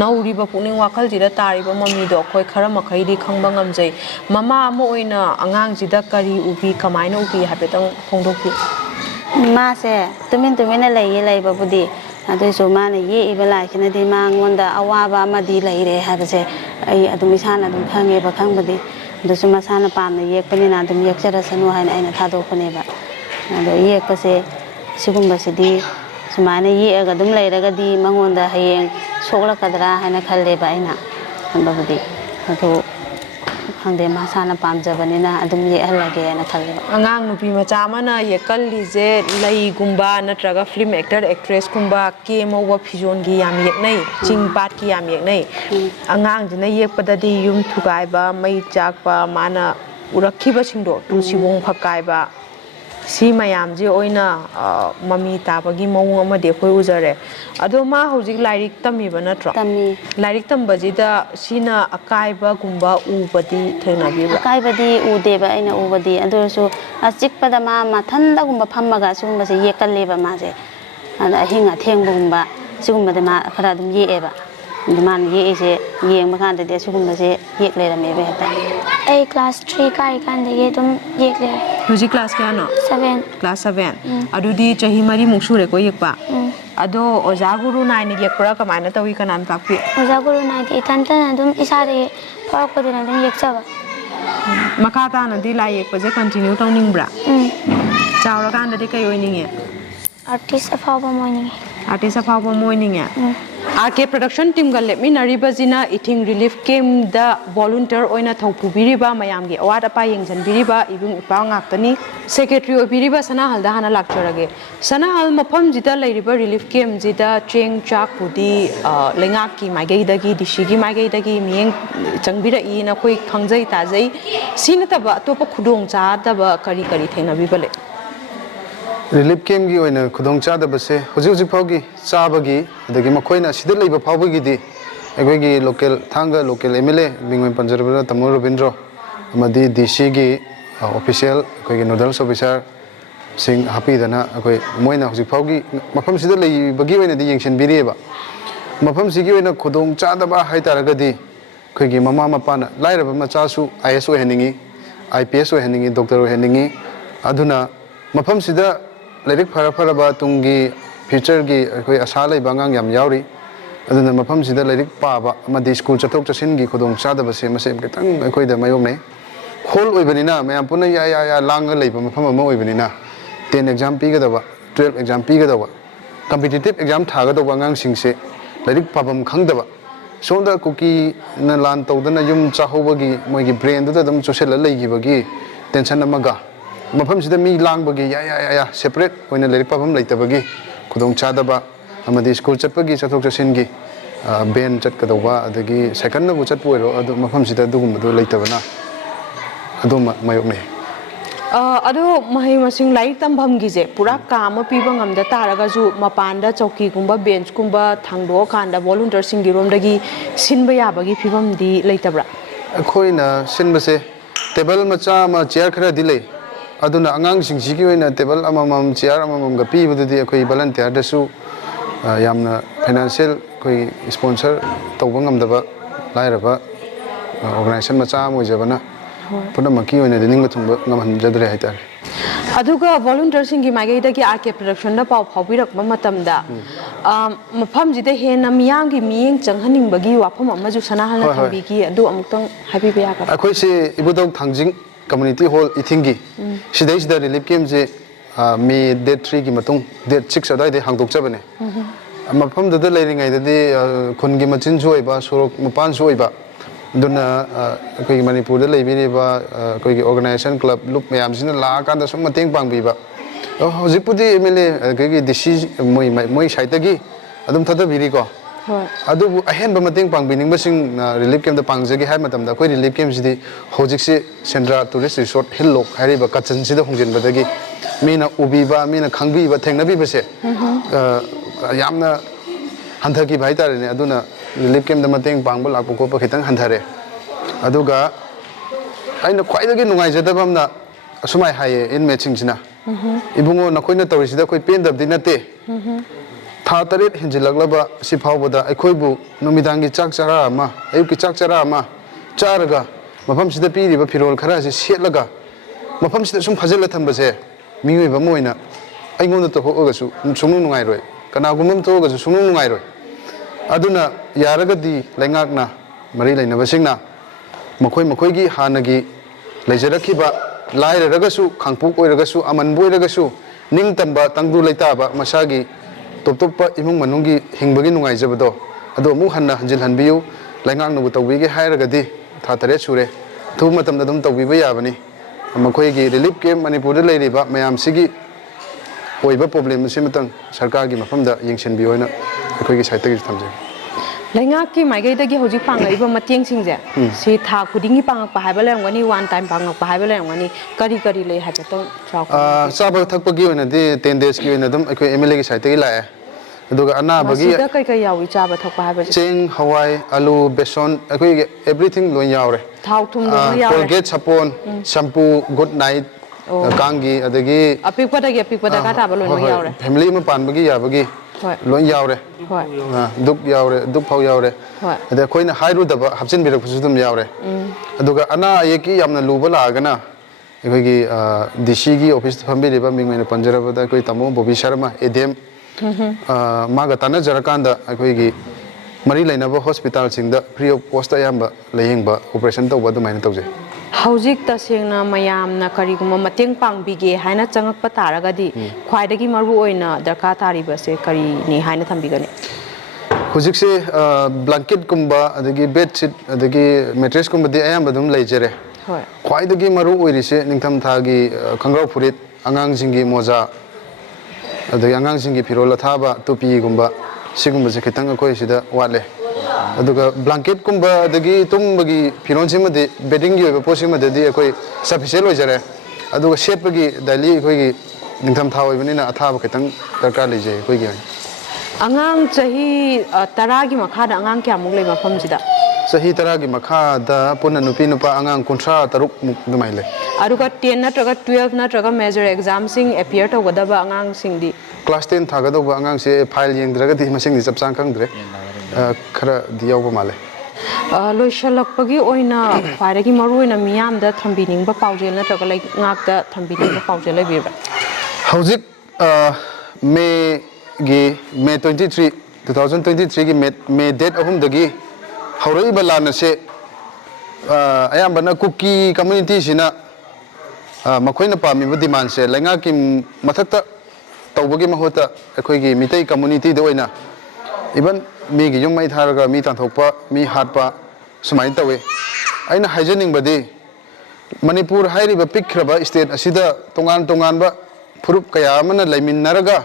ꯅꯧꯔꯤꯕ ꯄꯨꯛꯅꯤꯡ ꯋꯥꯈꯜꯁꯤꯗ ꯇꯥꯔꯤꯕ ꯃꯃꯤꯗꯣ ꯑꯩꯈꯣꯏ ꯈꯔ ꯃꯈꯩꯗꯤ ꯈꯪꯕ ꯉꯝꯖꯩ ꯃꯃꯥ ꯑꯃ ꯑꯣꯏꯅ ꯑꯉꯥꯡꯁꯤꯗ ꯀꯔꯤ ꯎꯕꯤ ꯀꯃꯥꯏꯅ ꯎꯕꯤ ꯍꯥꯏꯐꯦꯠꯇꯪ ꯐꯣꯡꯗꯣꯛꯄꯤ ꯃꯥꯁꯦ ꯇꯨꯃꯤꯟꯅ ꯂꯩꯕꯕꯨꯗꯤ ꯑꯗꯨꯏꯁꯨ ꯃꯥꯅ ꯌꯦꯛꯏꯕ ꯂꯥꯏꯁꯤꯅꯗꯤ ꯃꯉꯣꯟꯗ ꯑꯋꯥꯕ ꯑꯃꯗꯤ ꯂꯩꯔꯦ ꯍꯥꯏꯕꯁꯦ ꯑꯩ ꯑꯗꯨꯝ ꯏꯁꯥꯅ ꯑꯗꯨꯝ ꯈꯪꯉꯦꯕ ꯈꯪꯕꯗꯤ ꯑꯗꯨꯁꯨ ꯃꯁꯥꯅ ꯄꯥꯝꯅ ꯌꯦꯛꯄꯅꯤꯅ ꯑꯗꯨꯝ ꯌꯦꯛꯆꯔꯁꯅꯨ ꯍꯥꯏꯅ ꯑꯩꯅ ꯊꯥꯗꯣꯛꯄꯅꯦꯕ ꯑꯗꯣ ꯌꯦꯛꯄꯁꯦ ꯁꯤꯒꯨꯝꯕꯁꯤꯗꯤ ꯁꯨꯃꯥꯏꯅ ꯌꯦꯛꯑꯒ ꯑꯗꯨꯝ ꯂꯩꯔꯒꯗꯤ ꯃꯉꯣꯟꯗ ꯍꯌꯦꯡ ꯁꯣꯛꯂꯛꯀꯗ꯭ꯔꯥ ꯍꯥꯏꯅ ꯈꯜꯂꯦꯕ ꯑꯩꯅ ꯈꯟꯕꯕꯨꯗꯤ ꯑꯗꯨ ꯈꯪꯗꯦ ꯃꯁꯥꯅ ꯄꯥꯝꯖꯕꯅꯤ나 ꯑꯗꯨꯝ ꯌꯦꯛꯍꯜꯂꯒꯦꯅ ꯈꯜꯂꯦꯕ ꯑꯉꯥꯡ ꯅꯨꯄꯤ ꯃꯆꯥ ꯑꯃꯅ ꯌꯦꯛꯀꯜꯂꯤꯁꯦ ꯂꯩꯒꯨꯝꯕ ꯅꯠꯇ꯭ꯔꯒ ꯐꯤꯂꯝ ꯑꯦꯛꯇꯔ ꯑꯦꯛꯇ꯭ꯔꯦꯁꯀꯨꯝꯕ ꯀꯦꯃꯧꯕ ꯐꯤꯖꯣꯟꯒꯤ ꯌꯥꯝ ꯌꯦꯛꯅꯩ ꯆꯤꯡ ꯄꯥꯠꯀꯤ ꯌꯥꯝ ꯌꯦꯛꯅꯩ ꯑꯉꯥꯡꯁꯤꯅ ꯌꯦꯛꯄꯗꯗꯤ ꯌꯨꯝ ꯊꯨꯒꯥꯏꯕ ꯃꯩ ꯆꯥꯛꯄ ꯃꯥꯅ ꯎꯔꯛꯈꯤꯕꯁꯤꯡꯗꯣ ꯇꯨꯜꯁꯤꯕꯣꯡ ꯐꯛꯀꯥꯏꯕ ꯁꯤ ꯃꯌꯥꯝꯁꯦ ꯑꯣꯏꯅ ꯃꯃꯤ ꯇꯥꯕꯒꯤ ꯃꯑꯣꯡ ꯑꯃꯗꯤ ꯑꯩꯈꯣꯏ ꯎꯖꯔꯦ ꯑꯗꯣ ꯃꯥ ꯍꯧꯖꯤꯛ ꯂꯥꯏꯔꯤꯛ ꯇꯝꯃꯤꯕ ꯅꯠꯇ꯭ꯔꯣ ꯇꯝꯃꯤ ꯂꯥꯏꯔꯤꯛ ꯇꯝꯕꯁꯤꯗ ꯁꯤꯅ ꯑꯀꯥꯏꯕꯒꯨꯝꯕ ꯎꯕꯗꯤ ꯊꯦꯡꯅꯕꯤꯕ꯭ꯔꯥ ꯑꯀꯥꯏꯕꯗꯤ ꯎꯗꯦꯕ ꯑꯩꯅ ꯎꯕꯗꯤ ꯑꯗꯨ ꯑꯣꯏꯔꯁꯨ ꯑꯆꯤꯛꯄꯗ ꯃꯥ ꯃꯊꯟꯗꯒꯨꯝꯕ ꯐꯝꯃꯒ ꯁꯤꯒꯨꯝꯕꯁꯦ ꯌꯦꯛꯀꯜꯂꯦꯕ ꯃꯥꯁꯦ ꯑꯗ ꯑꯍꯤꯡ ꯑꯊꯦꯡꯕꯒꯨꯝꯕ ꯁꯤꯒꯨꯝꯕꯗ ꯃꯥ ꯈꯔ ꯑꯗꯨꯝ ꯌꯦꯛꯑꯦꯕ ꯑꯗꯨ ꯃꯥꯅ ꯌꯦꯛꯏꯁꯦ ꯌꯦꯡꯕ ꯀꯥꯟꯗꯗꯤ ꯑꯁꯤꯒꯨꯝꯕꯁꯦ ꯌꯦꯛ ꯂꯩꯔꯝꯃꯦꯕ ꯍꯦꯛꯇ ꯑꯩ ꯀ꯭ꯂꯥꯁ 3 ꯀꯥꯔꯤꯀꯥꯟꯗꯒꯤ ꯑꯗꯨꯝ ꯌꯦꯛꯂꯦ ꯍꯧꯖꯤꯛ ꯀ꯭ꯂꯥꯁ ꯀꯌꯥꯅꯣ 7 ꯀ꯭ꯂꯥꯁ 7 ꯑꯗꯨꯗꯤ ꯆꯍꯤ 4 ꯁꯨꯔꯦꯀꯣ ꯌꯦꯛꯄ ꯑꯗꯣ ꯑꯣꯖꯥ ꯒꯨꯔꯨ ꯅꯥꯏꯅ ꯌꯦꯛꯄ꯭ꯔꯥ ꯀꯃꯥꯏꯅ ꯇꯧꯏ ꯀꯅꯥꯅ ꯇꯥꯛꯄꯤ ꯑꯣꯖꯥ ꯒꯨꯔꯨ ꯅꯥꯏꯗꯤ ꯏꯊꯟꯇꯅ ꯑꯗꯨꯝ ꯏꯁꯥꯗꯒꯤ ꯐꯥꯎꯔꯛꯄꯗꯨꯅ ꯑꯗꯨꯝ ꯌꯦꯛꯆꯕ ꯃꯈꯥ ꯇꯥꯅꯗꯤ ꯂꯥꯏ ꯌꯦꯛꯄꯁꯦ ꯀꯟꯇꯤꯅ꯭ꯌꯨ ꯇꯧꯅꯤꯡꯕ꯭ꯔꯥ ꯆꯥꯎꯔꯀꯥꯟꯗꯗꯤ ꯀꯩ ꯑꯣꯏꯅꯤꯡꯉꯦ ꯑꯥꯔꯇꯤꯁ ꯑꯐꯥꯎꯕ ꯑꯃ ꯑꯣꯏꯅꯤꯡꯉꯤ ꯑꯥꯔꯇꯤꯁ ꯑꯐꯥꯎꯕ ꯑꯃ ꯑꯣꯏꯅꯤꯡꯉꯦ RK ꯄ꯭ꯔꯗꯛꯁꯟ ꯇꯤꯝꯒ ꯂꯦꯞꯃꯤꯟꯅꯔꯤꯕꯁꯤꯅ ꯏꯊꯤꯡ ꯔꯤꯂꯤꯐ ꯀꯦꯝꯞꯗ ꯚꯣꯂꯨꯟꯇꯤꯌꯔ ꯑꯣꯏꯅ ꯊꯧ ꯄꯨꯕꯤꯔꯤꯕ ꯃꯌꯥꯝꯒꯤ ꯑꯋꯥꯠ ꯑꯄꯥ ꯌꯦꯡꯁꯤꯟꯕꯤꯔꯤꯕ ꯏꯕꯨꯡ ꯏꯄ꯭ꯋꯥ ꯉꯥꯛꯇꯅꯤ ꯁꯦꯀ꯭ꯔꯦꯇꯔꯤ ꯑꯣꯏꯕꯤꯔꯤꯕ ꯁꯅꯥꯍꯜꯗ ꯍꯥꯟꯅ ꯂꯥꯛꯆꯔꯒꯦ ꯁꯅꯥꯍꯜ ꯃꯐꯝꯁꯤꯗ ꯂꯩꯔꯤꯕ ꯔꯤꯂꯤꯐ ꯀꯦꯝꯞꯁꯤꯗ ꯆꯦꯡ ꯆꯥꯛꯄꯨꯗꯤ ꯂꯩꯉꯥꯛꯀꯤ ꯃꯥꯏꯀꯩꯗꯒꯤ DCꯒꯤ ꯃꯥꯏꯀꯩꯗꯒꯤ ꯃꯤꯠꯌꯦꯡ ꯆꯪꯕꯤꯔꯛꯏꯅ ꯑꯩꯈꯣꯏ ꯈꯪꯖꯩ ꯇꯥꯖꯩ ꯁꯤ ꯅꯠꯇꯕ ꯑꯇꯣꯞꯄ ꯈꯨꯗꯣꯡꯆꯥꯗꯕ ꯀꯔꯤ ꯊꯦꯡꯅꯕꯤꯕ ꯂꯩ ꯔꯤꯂꯤꯐ ꯀꯦꯝꯒꯤ ꯑꯣꯏꯅ ꯈꯨꯗꯣꯡꯆꯥꯗꯕꯁꯦ ꯍꯧꯖꯤꯛ ꯍꯧꯖꯤꯛ ꯐꯥꯎꯒꯤ ꯆꯥꯕꯒꯤ ꯑꯗꯒꯤ ꯃꯈꯣꯏꯅ ꯁꯤꯗ ꯂꯩꯕ ꯐꯥꯎꯕꯒꯤꯗꯤ ꯑꯩꯈꯣꯏꯒꯤ ꯂꯣꯀꯦꯜ ꯊꯥꯡꯒ ꯂꯣꯀꯦꯜ MLA ꯃꯤꯡ ꯑꯣꯏꯅ ꯄꯟꯖꯔꯕꯗ ꯇꯥꯃꯣ ꯔꯣꯕꯤꯟꯗ꯭ꯔꯣ ꯑꯃꯗꯤ DCꯒꯤ ꯑꯣꯐꯤꯁꯤꯌꯦꯜ ꯑꯩꯈꯣꯏꯒꯤ ꯅꯣꯗꯜꯁ ꯑꯣꯐꯤꯁꯥꯔꯁꯤꯡ ꯍꯥꯞꯄꯤꯗꯅ ꯑꯩꯈꯣꯏ ꯃꯣꯏꯅ ꯍꯧꯖꯤꯛ ꯐꯥꯎꯒꯤ ꯃꯐꯝꯁꯤꯗ ꯂꯩꯕꯒꯤ ꯑꯣꯏꯅꯗꯤ ꯌꯦꯡꯁꯤꯟꯕꯤꯔꯤꯑꯕ ꯃꯐꯝꯁꯤꯒꯤ ꯑꯣꯏꯅ ꯈꯨꯗꯣꯡꯆꯥꯗꯕ ꯍꯥꯏꯇꯥꯔꯒꯗꯤ ꯑꯩꯈꯣꯏꯒꯤ ꯃꯃꯥ ꯃꯄꯥꯅ ꯂꯥꯏꯔꯕ ꯃꯆꯥꯁꯨ IAS ꯑꯣꯏꯍꯟꯅꯤꯡꯉꯤ IPS ꯑꯣꯏꯍꯟꯅꯤꯡꯉꯤ ꯗꯣꯛꯇꯔ ꯑꯣꯏꯍꯟꯅꯤꯡꯉꯤ ꯑꯗꯨꯅ ꯃꯐꯝꯁꯤꯗ ꯂꯥꯏꯔꯤꯛ ꯐꯔꯕ ꯇꯨꯡꯒꯤ ꯐ꯭ꯌꯨꯆꯔꯒꯤ ꯑꯩꯈꯣꯏ ꯑꯁꯥ ꯂꯩꯕ ꯑꯉꯥꯡ ꯌꯥꯝ ꯌꯥꯎꯔꯤ ꯑꯗꯨꯅ ꯃꯐꯝꯁꯤꯗ ꯂꯥꯏꯔꯤꯛ ꯄꯥꯕ ꯑꯃꯗꯤ ꯁ꯭ꯀꯨꯜ ꯆꯠꯊꯣꯛ ꯆꯠꯁꯤꯟꯒꯤ ꯈꯨꯗꯣꯡꯆꯥꯗꯕꯁꯦ ꯃꯁꯤ ꯈꯤꯇꯪ ꯑꯩꯈꯣꯏꯗ ꯃꯥꯌꯣꯛꯅꯩ ꯍꯣꯜ ꯑꯣꯏꯕꯅꯤꯅ ꯃꯌꯥꯝ ꯄꯨꯟꯅ ꯌꯥ ꯂꯥꯡꯉ ꯂꯩꯕ ꯃꯐꯝ ꯑꯃ ꯑꯣꯏꯕꯅꯤ나 10 ꯑꯦꯛꯖꯥꯝ ꯄꯤꯒꯗꯕ 12 ꯑꯦꯛꯖꯥꯝ ꯄꯤꯒꯗꯕ ꯀꯝꯄꯤꯇꯤꯇꯤꯚ ꯑꯦꯛꯖꯥꯝ ꯊꯥꯒꯗꯧꯕ ꯑꯉꯥꯡꯁꯤꯡꯁꯦ ꯂꯥꯏꯔꯤꯛ ꯄꯥꯐꯝ ꯈꯪꯗꯕ ꯁꯣꯝꯗ ꯀꯨꯀꯤꯅ ꯂꯥꯟ ꯇꯧꯗꯅ ꯌꯨꯝ ꯆꯥꯍꯧꯕꯒꯤ ꯃꯣꯏꯒꯤ ꯕ꯭ꯔꯦꯟꯗꯨꯗ ꯑꯗꯨꯝ ꯆꯨꯁꯜꯂ ꯂꯩꯈꯤꯕꯒꯤ ꯇꯦꯟꯁꯟ ꯑꯃꯒ ꯃꯐꯝꯁꯤꯗ ꯃꯤ ꯂꯥꯡꯕꯒꯤ ꯌꯥ ꯁꯦꯄꯔꯦꯠ ꯑꯣꯏꯅ ꯂꯥꯏꯔꯤꯛ ꯄꯥꯐꯝ ꯂꯩꯇꯕꯒꯤ ꯈꯨꯗꯣꯡꯆꯥꯗꯕ ꯑꯃꯗꯤ ꯁ꯭ꯀꯨꯜ ꯆꯠꯄꯒꯤ ꯆꯠꯊꯣꯛ ꯆꯠꯁꯤꯟꯒꯤ ꯕꯦꯟ ꯆꯠꯀꯗꯧꯕ ꯑꯗꯒꯤ ꯁꯥꯏꯀꯜꯅꯕꯨ ꯆꯠꯄ ꯑꯣꯏꯔꯣ ꯑꯗꯨ ꯃꯐꯝꯁꯤꯗ ꯑꯗꯨꯒꯨꯝꯕꯗꯣ ꯂꯩꯇꯕꯅ ꯑꯗꯨꯝ ꯃꯥꯌꯣꯛꯅꯩ ꯑꯗꯣ ꯃꯍꯩ ꯃꯁꯤꯡ ꯂꯥꯏꯔꯤꯛ ꯇꯝꯐꯝꯒꯤꯁꯦ ꯄꯨꯔꯥ ꯀꯥ ꯑꯃ ꯄꯤꯕ ꯉꯝꯗ ꯇꯥꯔꯒꯁꯨ ꯃꯄꯥꯟꯗ ꯆꯧꯀꯤꯒꯨꯝꯕ ꯕꯦꯟꯆꯀꯨꯝꯕ ꯊꯥꯡꯗꯣꯛꯑꯀꯥꯟꯗ ꯚꯣꯂꯨꯟꯇꯤꯌꯔꯁꯤꯡꯒꯤꯔꯣꯝꯗꯒꯤ ꯁꯤꯟꯕ ꯌꯥꯕꯒꯤ ꯐꯤꯕꯝꯗꯤ ꯂꯩꯇꯕ꯭ꯔꯥ ꯑꯩꯈꯣꯏꯅ ꯁꯤꯟꯕꯁꯦ ꯇꯦꯕꯜ ꯃꯆꯥ ꯑꯃ ꯆꯤꯌꯔ ꯈꯔꯗꯤ ꯂꯩ ꯑꯗꯨꯅ ꯑꯉꯥꯡꯁꯤꯡꯁꯤꯒꯤ ꯑꯣꯏꯅ ꯇꯦꯕꯜ ꯑꯃꯃꯝ ꯆꯤꯌꯔ ꯑꯃꯃꯝꯒ ꯄꯤꯕꯗꯨꯗꯤ ꯑꯩꯈꯣꯏ ꯚꯣꯂꯟꯇꯤꯌꯔꯗꯁꯨ ꯌꯥꯝꯅ ꯐꯥꯏꯅꯥꯟꯁꯤꯌꯦꯜ ꯑꯩꯈꯣꯏ ꯁ꯭ꯄꯣꯟꯁꯔ ꯇꯧꯕ ꯉꯝꯗꯕ ꯂꯥꯏꯔꯕ ꯑꯣꯔꯒꯅꯥꯏꯖꯦꯁꯟ ꯃꯆꯥ ꯑꯃ ꯑꯣꯏꯖꯕꯅ ꯄꯨꯝꯅꯃꯛꯀꯤ ꯑꯣꯏꯅꯗꯤ ꯅꯤꯡꯕ ꯊꯨꯡꯕ ꯉꯝꯍꯟꯖꯗ꯭ꯔꯦ ꯍꯥꯏꯇꯥꯔꯦ ꯑꯗꯨꯒ ꯚꯣꯂꯨꯟꯇꯤꯌꯔꯁꯤꯡꯒꯤ ꯃꯥꯏꯀꯩꯗꯒꯤ RK ꯄ꯭ꯔꯗꯛꯁꯟꯗ ꯄꯥꯎ ꯐꯥꯎꯕꯤꯔꯛꯄ ꯃꯇꯝꯗ ꯃꯐꯝꯁꯤꯗ ꯍꯦꯟꯅ ꯃꯤꯌꯥꯝꯒꯤ ꯃꯤꯠꯌꯦꯡ ꯆꯪꯍꯟꯅꯤꯡꯕꯒꯤ ꯋꯥꯐꯝ ꯑꯃꯁꯨ ꯁꯅꯥꯍꯟꯅ ꯊꯝꯕꯤꯈꯤ ꯑꯗꯨ ꯑꯃꯨꯛꯇꯪ ꯍꯥꯏꯕꯤꯕ ꯌꯥꯒꯗ꯭ꯔꯥ ꯑꯩꯈꯣꯏꯁꯦ ꯏꯕꯨꯙꯧ ꯊꯥꯡꯖꯤꯡ ꯀꯝꯃꯨꯅꯤꯇꯤ ꯍꯣꯜ ꯏꯊꯤꯡꯒꯤ ꯁꯤꯗꯩꯁꯤꯗ ꯔꯤꯂꯤꯐ ꯀꯦꯝꯁꯦ ꯃꯦ ꯗꯦꯠ 3ꯒꯤ ꯃꯇꯨꯡ ꯗꯦꯠ 6 ꯑꯗꯨꯋꯥꯏꯗꯩ ꯍꯥꯡꯗꯣꯛꯆꯕꯅꯦ ꯃꯐꯝꯗꯨꯗ ꯂꯩꯔꯤꯉꯩꯗꯗꯤ ꯈꯨꯟꯒꯤ ꯃꯆꯤꯟꯁꯨ ꯑꯣꯏꯕ ꯁꯣꯔꯣꯛ ꯃꯄꯥꯟꯁꯨ ꯑꯣꯏꯕ ꯑꯗꯨꯅ ꯑꯩꯈꯣꯏꯒꯤ ꯃꯅꯤꯄꯨꯔꯗ ꯂꯩꯕꯤꯔꯤꯕ ꯑꯩꯈꯣꯏꯒꯤ ꯑꯣꯔꯒꯅꯥꯏꯖꯦꯁꯟ ꯀ꯭ꯂꯕ ꯂꯨꯞ ꯃꯌꯥꯝꯁꯤꯅ ꯂꯥꯛꯑꯀꯥꯟꯗ ꯁꯨꯝ ꯃꯇꯦꯡ ꯄꯥꯡꯕꯤꯕ ꯍꯧꯖꯤꯛꯄꯨꯗꯤ MLA ꯑꯩꯈꯣꯏꯒꯤ DC ꯃꯣꯏ ꯁꯥꯏꯠꯇꯒꯤ ꯑꯗꯨꯝ ꯊꯥꯗꯕꯤꯔꯤꯀꯣ ꯑꯗꯨꯕꯨ ꯑꯍꯦꯟꯕ ꯃꯇꯦꯡ ꯄꯥꯡꯕꯤꯅꯤꯡꯕꯁꯤꯡꯅ ꯔꯤꯂꯤꯐ ꯀꯦꯝꯞꯇ ꯄꯥꯡꯖꯒꯦ ꯍꯥꯏꯕ ꯃꯇꯝꯗ ꯑꯩꯈꯣꯏ ꯔꯤꯂꯤꯐ ꯀꯦꯝꯞꯁꯤꯗꯤ ꯍꯧꯖꯤꯛꯁꯦ ꯁꯦꯟꯗ꯭ꯔꯥ ꯇꯨꯔꯤꯁ ꯔꯤꯁꯣꯔꯠ ꯍꯤꯜꯂꯣꯛ ꯍꯥꯏꯔꯤꯕ ꯀꯆꯟꯁꯤꯗ ꯍꯣꯡꯖꯤꯟꯕꯗꯒꯤ ꯃꯤꯅ ꯎꯕꯤꯕ ꯃꯤꯅ ꯈꯪꯕꯤꯕ ꯊꯦꯡꯅꯕꯤꯕꯁꯦ ꯌꯥꯝꯅ ꯍꯟꯊꯈꯤꯕ ꯍꯥꯏꯇꯥꯔꯦꯅꯦ ꯑꯗꯨꯅ ꯔꯤꯂꯤꯐ ꯀꯦꯝꯞꯇ ꯃꯇꯦꯡ ꯄꯥꯡꯕ ꯂꯥꯛꯄ ꯈꯣꯠꯄ ꯈꯤꯇꯪ ꯍꯟꯊꯔꯦ ꯑꯗꯨꯒ ꯑꯩꯅ ꯈ꯭ꯋꯥꯏꯗꯒꯤ ꯅꯨꯡꯉꯥꯏꯖꯗꯕ ꯑꯃꯅ ꯑꯁꯨꯃꯥꯏ ꯍꯥꯏꯌꯦ ꯏꯟꯃꯦꯠꯁꯤꯡꯁꯤꯅ ꯏꯕꯨꯡꯉꯣ ꯅꯈꯣꯏꯅ ꯇꯧꯔꯤꯁꯤꯗ ꯑꯩꯈꯣꯏ ꯄꯦꯟꯗꯕꯗꯤ ꯅꯠꯇꯦ ꯊꯥ 7 ꯍꯦꯟꯖꯤꯜꯂꯛꯂꯕ ꯑꯁꯤ ꯐꯥꯎꯕꯗ ꯑꯩꯈꯣꯏꯕꯨ ꯅꯨꯃꯤꯗꯥꯡꯒꯤ ꯆꯥꯛ ꯆꯔꯥ ꯑꯃ ꯑꯌꯨꯛꯀꯤ ꯆꯥꯛ ꯆꯔꯥ ꯑꯃ ꯆꯥꯔꯒ ꯃꯐꯝꯁꯤꯗ ꯄꯤꯔꯤꯕ ꯐꯤꯔꯣꯜ ꯈꯔꯁꯦ ꯁꯦꯠꯂꯒ ꯃꯐꯝꯁꯤꯗ ꯁꯨꯝ ꯐꯥꯖꯤꯜꯂ ꯊꯝꯕꯁꯦ ꯃꯤꯑꯣꯏꯕ ꯑꯃ ꯑꯣꯏꯅ ꯑꯩꯉꯣꯟꯗ ꯊꯣꯛꯑꯒꯁꯨ ꯁꯨꯡꯅꯨꯡ ꯅꯨꯡꯉꯥꯏꯔꯣꯏ ꯀꯅꯥꯒꯨꯝꯕ ꯑꯃ ꯊꯣꯛꯑꯒꯁꯨ ꯁꯨꯡꯅꯨꯡ ꯅꯨꯡꯉꯥꯏꯔꯣꯏ ꯑꯗꯨꯅ ꯌꯥꯔꯒꯗꯤ ꯂꯩꯉꯥꯛꯅ ꯃꯔꯤ ꯂꯩꯅꯕꯁꯤꯡꯅ ꯃꯈꯣꯏꯒꯤ ꯍꯥꯟꯅꯒꯤ ꯂꯩꯖꯔꯛꯈꯤꯕ ꯂꯥꯏꯔꯔꯒꯁꯨ ꯈꯥꯡꯄꯣꯛ ꯑꯣꯏꯔꯒꯁꯨ ꯑꯃꯟꯕ ꯑꯣꯏꯔꯒꯁꯨ ꯅꯤꯡꯇꯝꯕ ꯇꯪꯗꯨ ꯂꯩꯇꯥꯕ ꯃꯁꯥꯒꯤ ꯇꯣꯞ ꯇꯣꯞꯄ ꯏꯃꯨꯡ ꯃꯅꯨꯡꯒꯤ ꯍꯤꯡꯕꯒꯤ ꯅꯨꯡꯉꯥꯏꯖꯕꯗꯣ ꯑꯗꯨ ꯑꯃꯨꯛ ꯍꯟꯅ ꯍꯟꯖꯤꯜꯍꯟꯕꯤꯌꯨ ꯂꯩꯉꯥꯛꯅꯕꯨ ꯇꯧꯕꯤꯒꯦ ꯍꯥꯏꯔꯒꯗꯤ ꯊꯥ 7 ꯁꯨꯔꯦ ꯑꯊꯨꯕ ꯃꯇꯝꯗ ꯑꯗꯨꯝ ꯇꯧꯕꯤꯕ ꯌꯥꯕꯅꯤ ꯃꯈꯣꯏꯒꯤ ꯔꯤꯂꯤꯐ ꯀꯦꯝꯞ ꯃꯅꯤꯄꯨꯔꯗ ꯂꯩꯔꯤꯕ ꯃꯌꯥꯝꯁꯤꯒꯤ ꯑꯣꯏꯕ ꯄ꯭ꯔꯣꯕ꯭ꯂꯦꯝ ꯑꯁꯤꯃꯇꯪ ꯁꯔꯀꯥꯔꯒꯤ ꯃꯐꯝꯗ ꯌꯦꯡꯁꯤꯟꯕꯤꯌꯨ ꯍꯥꯏꯅ ꯑꯩꯈꯣꯏꯒꯤ ꯁꯥꯏꯠꯇꯒꯤꯁꯨ ꯊꯝꯖꯒꯦ ꯂꯩꯉꯥꯛꯀꯤ ꯃꯥꯏꯀꯩꯗꯒꯤ ꯍꯧꯖꯤꯛ ꯄꯥꯡꯉꯛꯏꯕ ꯃꯇꯦꯡꯁꯤꯡꯁꯦ ꯁꯤ ꯊꯥ ꯈꯨꯗꯤꯡꯒꯤ ꯄꯥꯡꯉꯛꯄ ꯍꯥꯏꯕ ꯂꯩꯔꯝꯒꯅꯤ ꯋꯥꯟ ꯇꯥꯏꯝ ꯄꯥꯡꯉꯛꯄ ꯍꯥꯏꯕ ꯂꯩꯔꯝꯒꯅꯤ ꯀꯔꯤ ꯀꯔꯤ ꯂꯩ ꯍꯥꯏꯕꯇꯪ ꯆꯥꯕ ꯊꯛꯄꯒꯤ ꯑꯣꯏꯅꯗꯤ 10 ꯗꯦꯖꯀꯤ ꯑꯣꯏꯅ ꯑꯗꯨꯝ ꯑꯩꯈꯣꯏ MLAꯒꯤ ꯁꯥꯏꯠꯇꯒꯤ ꯂꯥꯛꯑꯦ ꯑꯗꯨꯒ ꯑꯅꯥꯕꯒꯤ ꯃꯁꯤꯗ ꯀꯩ ꯀꯩ ꯌꯥꯎꯏ ꯆꯥꯕ ꯊꯛꯄ ꯍꯥꯏꯕꯁꯦ ꯆꯦꯡ ꯍꯋꯥꯏ ꯑꯂꯨ ꯕꯦꯁꯣꯟ ꯑꯩꯈꯣꯏꯒꯤ एवरीथिंग ꯂꯣꯏ ꯌꯥꯎꯔꯦ ꯊꯥꯎ ꯊꯨꯝ ꯂꯣꯏꯅ ꯌꯥꯎꯔꯦ ꯀꯣꯜꯒꯦꯠ ꯁꯥꯄꯣꯟ ꯁꯝꯄꯨ ꯒꯨꯗ ꯅꯥꯏꯠ ꯀꯥꯡꯒꯤ ꯑꯗꯒꯤ ꯑꯄꯤꯛꯄꯗꯒꯤ ꯑꯄꯤꯛꯄ ꯗꯔꯀꯥꯔ ꯇꯥꯕ ꯂꯣꯏꯅ ꯌꯥꯎꯔꯦ ꯐꯦꯃꯤꯂꯤ ꯑꯃ ꯄꯥꯟꯕꯒꯤ ꯌꯥꯕꯒꯤ ꯂꯣꯏ ꯌꯥꯎꯔꯦ ꯗꯨꯛ ꯌꯥꯎꯔꯦ ꯗꯨꯛ ꯐꯥꯎ ꯌꯥꯎꯔꯦ ꯑꯗ ꯑꯩꯈꯣꯏꯅ ꯍꯥꯏꯔꯨꯗꯕ ꯍꯥꯞꯆꯤꯟꯕꯤꯔꯛꯄꯁꯨ ꯑꯗꯨꯝ ꯌꯥꯎꯔꯦ ꯑꯗꯨꯒ ꯑꯅꯥ ꯑꯌꯦꯛꯀꯤ ꯌꯥꯝꯅ ꯂꯨꯕ ꯂꯥꯛꯑꯒꯅ ꯑꯩꯈꯣꯏꯒꯤ DCꯒꯤ ꯑꯣꯐꯤꯁꯇ ꯐꯝꯕꯤꯔꯤꯕ ꯃꯤꯡ ꯑꯣꯏꯅ ꯄꯟꯖꯔꯕꯗ ꯑꯩꯈꯣই ꯇꯥꯃꯣ ꯕꯣꯕꯤ శर्मा ADM मागा तानजरकांदा अखोइगी मरी लेनबो हॉस्पिटलसिंगदा फ्री ऑफ कॉस्ट अयाम्बा लेयिंगबा ऑपरेशन तौबा दुमाइना तौजे हौजिक तसेंगना मयामना करिगुमा मतेंग पांगबिगे हाइना चंगकपा तारगदी ख्वाइदगी मरु ओइना दरकार तारिबसे करिनि हाइना थंबिगने हौजिकसे ब्लैंकेट कुंबा अदगी बेडशीट अदगी मैट्रेस कुंबदी अयाम्बा दुम लेजरे ख्वाइदगी मरु ओइरिसे निंगथम थागी खंग्राव फुरित अंगांगजिंगी मोजा अदगी अंगांगजिंगी फिरोल थाबा टोपीगुंबा सिगुंबसे खितंग अखोइ सिदा वाले अदुगा ब्लैंकेट कुंबा अदगी तुम्बगी फिरोनसिमदे बेडिंग गी ओइबा पोसिमदे अखोइ सफिशिएंट ओइजरे अदुगा शेपगी दाली अखोइगी ꯅꯤꯡꯊꯝ ꯊꯥ ꯑꯣꯏꯕꯅꯤꯅ ꯑꯊꯥꯕ ꯈꯤꯇꯪ ꯗꯔꯀꯥꯔ ꯂꯩꯖꯩ ꯑꯩꯈꯣꯏꯒꯤ ꯑꯣꯏꯅ ꯑꯉꯥꯡ ꯆꯍꯤ 10ꯒꯤ ꯃꯈꯥꯗ ꯑꯉꯥꯡ ꯀꯌꯥꯃꯨꯛ ꯂꯩ ꯃꯐꯝꯁꯤꯗ ꯆꯍꯤ 10ꯒꯤ ꯃꯈꯥꯗ ꯄꯨꯟꯅ ꯅꯨꯄꯤ ꯅꯨꯄꯥ ꯑꯉꯥꯡ 36ꯃꯨꯛ ꯑꯗꯨꯃꯥꯏꯅ ꯂꯩ ꯑꯗꯨꯒ 10 ꯅꯠꯇ꯭ꯔꯒ 12 ꯅꯠꯇ꯭ꯔꯒ ꯃꯦꯖꯔ ꯑꯦꯛꯖꯥꯝꯁꯤꯡ ꯑꯦꯄꯤꯌꯔ ꯇꯧꯒꯗꯕ ꯑꯉꯥꯡꯁꯤꯡꯗꯤ ꯀ꯭ꯂꯥꯁ 10 ꯊꯥꯒꯗꯧꯕ ꯑꯉꯥꯡꯁꯦ ꯐꯥꯏꯜ ꯌꯦꯡꯗ꯭ꯔꯒꯗꯤ ꯃꯁꯤꯡꯗꯤ ꯆꯞ ꯆꯥꯅ ꯈꯪꯗ꯭ꯔꯦ ꯈꯔꯗꯤ ꯌꯥꯎꯕ ꯃꯥꯜꯂꯦ ꯂꯣꯏꯁꯤꯜꯂꯛꯄꯒꯤ ꯑꯣꯏꯅ ꯈ꯭ꯋꯥꯏꯗꯒꯤ ꯃꯔꯨꯑꯣꯏꯅ ꯃꯤꯌꯥꯝꯗ ꯊꯝꯕꯤꯅꯤꯡꯕ ꯄꯥꯎꯖꯦꯜ ꯅꯠꯇ꯭ꯔꯒ ꯉꯥꯛꯇ ꯊꯝꯕꯤꯅꯤꯡꯕ ꯄꯥꯎꯖꯦꯜ ꯂꯩꯕꯤꯕ꯭ꯔꯥ ꯍꯧꯖꯤꯛ ꯃꯦ 23 2023ꯒꯤ ꯃꯦ ꯗꯦꯠ 3ꯗꯒꯤ ꯍꯧꯔꯛꯏꯕ ꯂꯥꯟ ꯑꯁꯦ ꯑꯌꯥꯝꯕꯅ ꯀꯨꯀꯤ ꯀꯝꯃ꯭ꯌꯨꯅꯤꯇꯤꯁꯤꯅ ꯃꯈꯣꯏꯅ ꯄꯥꯝꯃꯤꯕ ꯗꯤꯃꯥꯟꯁꯦ ꯂꯩꯉꯥꯛꯀꯤ ꯃꯊꯛꯇ ꯇꯧꯕꯒꯤ ꯃꯍꯨꯠꯇ ꯑꯩꯈꯣꯏꯒꯤ ꯃꯤꯇꯩ ꯀꯝꯃ꯭ꯌꯨꯅꯤꯇꯤꯗ ꯑꯣꯏꯅ इवन मीगी युम मई थारगा मी तांथोकपा मी हाटपा सुमाइन तवे अइना हाइजनिंगबदी मणिपुर हाइरिबा पिखरबा स्टेट असिदा तोंगान तोंगानबा फुरुप कया अमना लैमिन्नरगा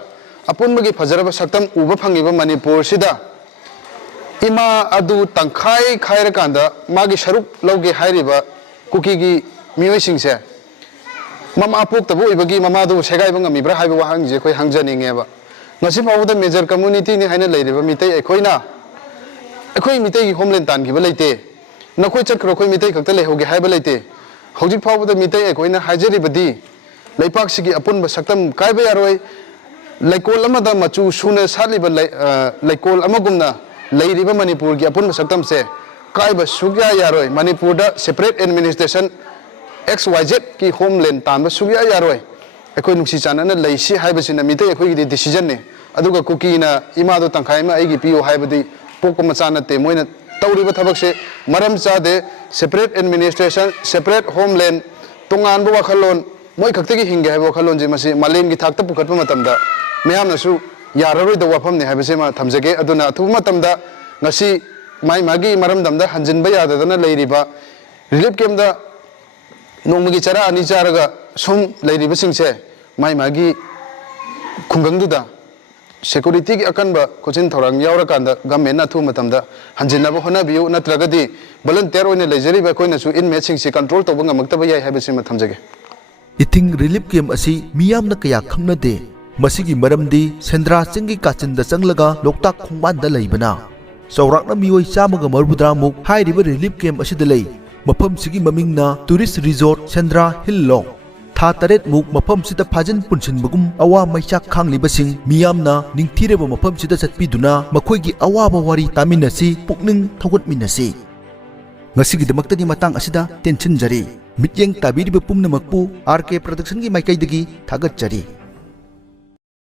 अपुनबगी फजरबा सक्तम उबा फंगिबा मणिपुर सिदा इमा अदु तंखाई खाइरकांदा मागी सरुक लौगे हाइरिबा कुकीगी मियोइसिंगसे ममा पोक्तबो इबगी ममादु सेगाइबा ngamiब्रा हाइबा वाहंगजे खोइ हांगजनिंगेबा ngasi pawda major community ni haina leiriba mitai ekhoina ekhoi mitai gi homeland tan gi balaite nakhoi chakro khoi mitai khakta lehoge haiba laite hojik pawda mitai ekhoina hajeri badi leipak sigi apun ba saktam kaiba yaroi laikol amada machu suna saliba laikol amagumna leiriba manipur gi apun ba saktam se kaiba sugya yaroi manipur da separate administration xyz ki homeland tan ba sugya yaroi अखोई नुक्सी चानना लैसी हाइबसिना मिते अखोई गी डिसीजन ने अदुगा कुकीना इमादो तंखाय मा आइगी पियो हाइबदि पोको मचा नते मोइना तौरिबा थबक से मरम चादे सेपरेट एडमिनिस्ट्रेशन सेपरेट होमलैंड तोंगान बो वखलोन मोइ खक्तगी हिंगे हाइबो वखलोन जे मसी मालेम गी थाकता पुखतबा मतमदा मयामनसु याररोय द वफम ने हाइबसे मा थमजगे अदुना अथुबा मतमदा ngasi mai magi maram damda hanjinba yadadana leiriba relief camp da nongmagi chara ani charaga sum leiriba singse mai magi khunggangduda security ki akanba kochin thorang yaurаканда government na thu matamda hanjinaba hona biu natragadi volunteer oine lejariba koina su inmate sing si control toba ngamaktaba yai habisi ma thamjage eating relief camp असी मियामना कया खंगनदे मसिगी मरमदी सेंद्रा चिंगी काचिंदा चंगलगा लोकताक खुंगबानदा लैबना चौराकना मियोय चामगा मरबुद्रा मुक हाइरिबा रिलीफ कैम्प असिदा लै मफम सिगी ममिंगना टूरिस्ट रिजॉर्ट सेंद्रा हिल लो था 8 मुक मफम सिदा फाजन पुनसिनबगुम अवा मैचाक खांगलिबसिंग मियामना निंगथिरेबा मफम सिदा चटपिदुना मखोयगी अवाबा वारी तामिनसी पुकनिंग थौगतमिनसी ngasigidamakta ni matang asida tension jari mityeng tabiriba pumnamakpu RK production gi maikaidagi thagat jari